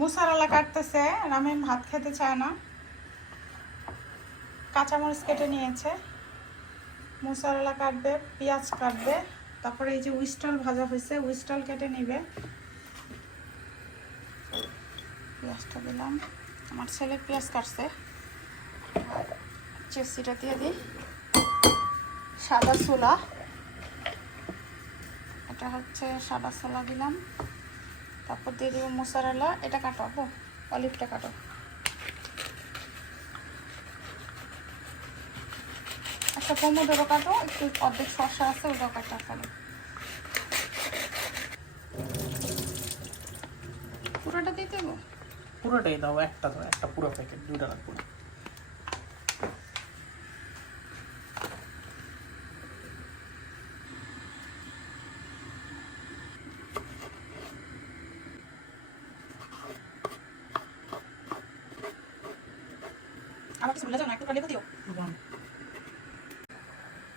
মুসারালা কাটতেছে, রামিম ভাত খেতে চায় না, কাঁচামরিচ কেটে নিয়েছে। মুসারালা কাটবে, পেঁয়াজ কাটবে, তারপরে এই যে উইস্টল ভাজা হয়েছে, উইস্টল কেটে নিবে। পেঁয়াজটা দিলাম, আমার ছেলে পেঁয়াজ কাটছে। চেপসিটা দিয়ে দিই, সাদা ছোলা, এটা হচ্ছে সাদা ছোলা দিলাম। তারপর দিয়ে দিব মোজারেলা, এটা কাটাবো, অলিভটা কাটো। একটা পমোডোরো কাটো, একটু অর্ধেক শসা আছে ওটাও কাটা ফেলো। পুরোটা দিয়ে দেবো? পুরোটাই দাও, একটা দাও, একটা পুরো প্যাকেট, দুইটা রাখবো না। আমার কিছু ভুলে যাও না, একটু লেবু দিও।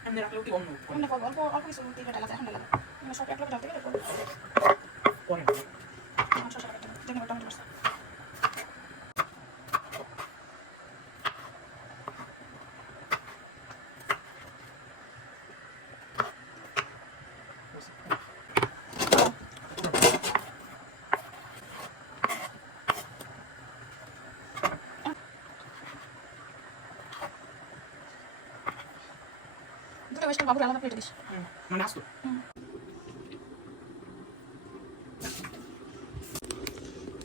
এমনি রাখলেও কি অন্য অন্য করবো, অল্প অল্প কিছু দিয়ে ডালা এখন ডালা সব এক লোক ডালতে গেলে পরে আমার শসা কাটা ধন্যবাদ, টমেটো মশলা। দুটো বেশ বাবুর আলাদা প্লেটে দিস। মানে আসতো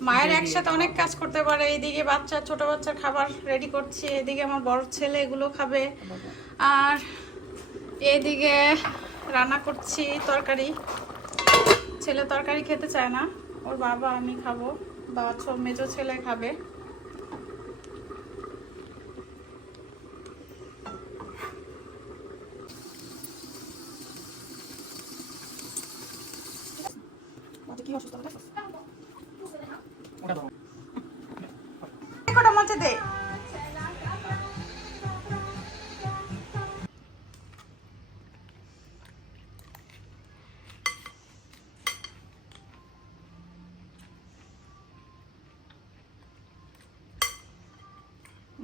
মায়ের একসাথে অনেক কাজ করতে পারে। এইদিকে বাচ্চা, ছোট বাচ্চার খাবার রেডি করছি, এদিকে আমার বড় ছেলে এগুলো খাবে, আর এইদিকে রান্না করছি তরকারি। ছেলে তরকারি খেতে চায় না, ওর বাবা আমি খাবো, বা মেজো ছেলে খাবে। কি অসুস্থ ওটা দাও। কটা মজা দে।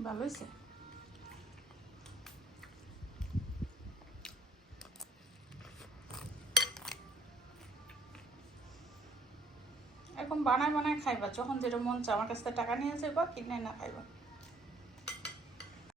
ভালো হয়েছে। এরকম বানায় বানায় খাইবা, যখন যেটা মন চায়। আমার কাছ থেকে টাকা নিয়ে যাবা, কিনে না খাইবা।